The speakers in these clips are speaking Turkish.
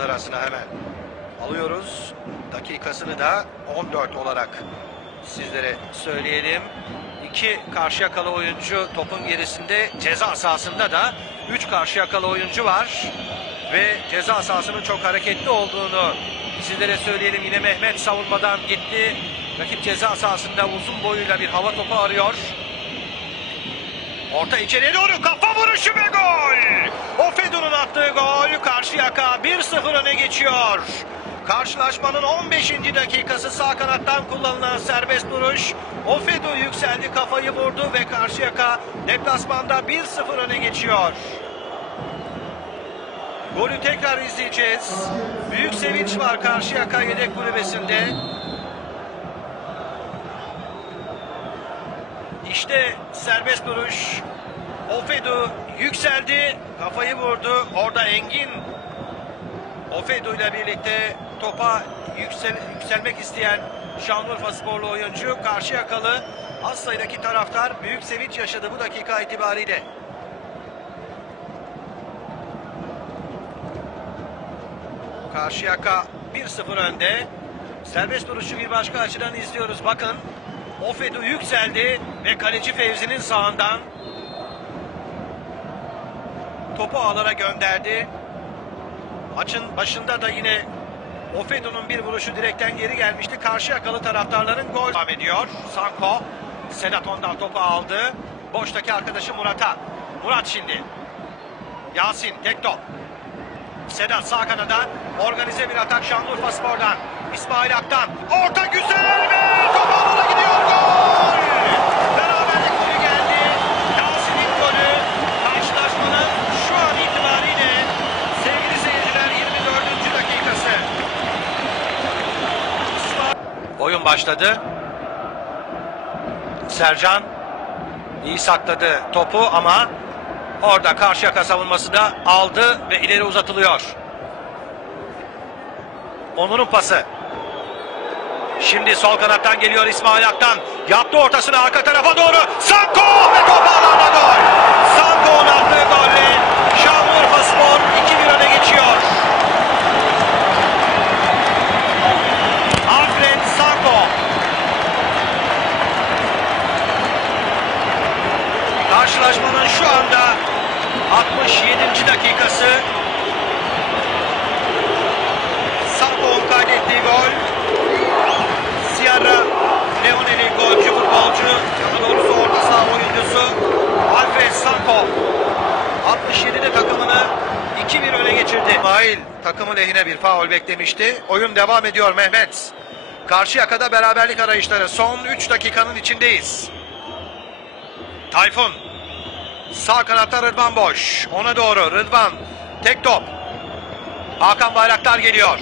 manzarasına hemen alıyoruz. Dakikasını da 14 olarak sizlere söyleyelim. İki karşı yakalı oyuncu topun gerisinde ceza sahasında da üç karşı yakalı oyuncu var. Ve ceza sahasının çok hareketli olduğunu sizlere söyleyelim. Yine Mehmet savunmadan gitti. Rakip ceza sahasında uzun boyuyla bir hava topu arıyor. Orta içeriye doğru kafa vuruşu ve gol. Ofedu'nun attığı gol Karşıyaka 1-0 öne geçiyor. Karşılaşmanın 15. dakikası sağ kanattan kullanılan serbest vuruş. Ofedu yükseldi kafayı vurdu ve Karşıyaka deplasmanda 1-0 öne geçiyor. Golü tekrar izleyeceğiz. Büyük sevinç var Karşıyaka yedek kulübesinde. İşte serbest duruş. Ofedu yükseldi, kafayı vurdu. Orada Engin Ofedu ile birlikte topa yüksel, yükselmek isteyen Şanlıurfa sporlu oyuncu karşı yakalı. Az sayıdaki taraftar büyük sevinç yaşadı bu dakika itibariyle. Karşıyaka 1-0 önde. Serbest duruşu bir başka açıdan izliyoruz. Bakın Ofedu yükseldi ve kaleci Fevzi'nin sağından topu ağlara gönderdi. Maçın başında da yine Ofedu'nun bir vuruşu direkten geri gelmişti. Karşı yakalı taraftarların gol devam ediyor. Sanko Sedat ondan topu aldı. Boştaki arkadaşı Murat'a. Murat şimdi. Yasin tek top. Sedat sağ kanada organize bir atak Şanlıurfa Spor'dan. İsmail Aktan orta güzel ve top ağlara gidiyor gol. Beraberlik golü geldi. Yasin'in golü karşılaşmanın şu an itibariyle sevgili seyirciler 24. dakikası. Oyun başladı. Sercan iyi sakladı topu ama orada Karşıyaka savunması da aldı ve ileri uzatılıyor. Onur'un pası. Şimdi sol kanattan geliyor İsmail Aktan. Yaptı ortasını arka tarafa doğru. Sanko ve top ağlarda gol. Sanko'nun attığı golle Şanlıurfa Spor 2-1 öne geçiyor. Alfred Sanko. Karşılaşmanın şu anda 67. dakikası. Sanko'nun kaydettiği gol. Sierra Leoneli golcü futbolcu, daha doğrusu orta saha oyuncusu Alfred Sanko 67'de takımını 2-1 öne geçirdi. İsmail takımı lehine bir faul beklemişti. Oyun devam ediyor Mehmet. Karşı yakada beraberlik arayışları. Son 3 dakikanın içindeyiz. Tayfun. Sağ kanatta Rıdvan boş. Ona doğru Rıdvan. Tek top. Hakan Bayraktar geliyor.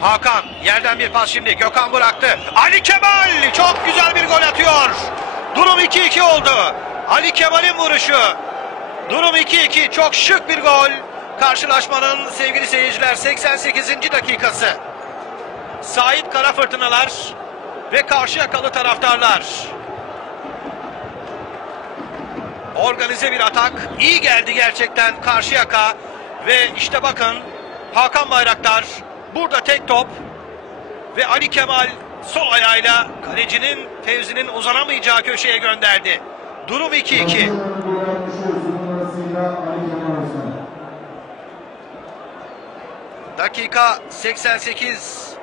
Hakan yerden bir pas şimdi. Gökhan bıraktı. Ali Kemal çok güzel bir gol atıyor. Durum 2-2 oldu. Ali Kemal'in vuruşu. Durum 2-2 çok şık bir gol. Karşılaşmanın sevgili seyirciler 88. dakikası. Sahip kara fırtınalar ve karşı yakalı taraftarlar. Organize bir atak. iyi geldi gerçekten Karşıyaka. Ve işte bakın Hakan Bayraktar burada tek top. Ve Ali Kemal sol ayağıyla kalecinin Fevzi'nin uzanamayacağı köşeye gönderdi. Durum 2-2. Dakika 88.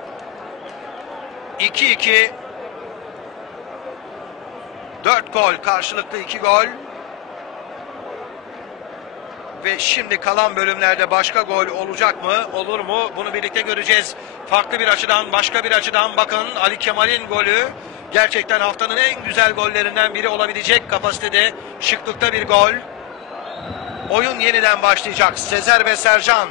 2-2. 4 gol karşılıklı 2 gol. Ve şimdi kalan bölümlerde başka gol olacak mı? Olur mu? Bunu birlikte göreceğiz. Farklı bir açıdan, başka bir açıdan bakın Ali Kemal'in golü gerçekten haftanın en güzel gollerinden biri olabilecek kapasitede. Şıklıkta bir gol. Oyun yeniden başlayacak. Sezer ve Sercan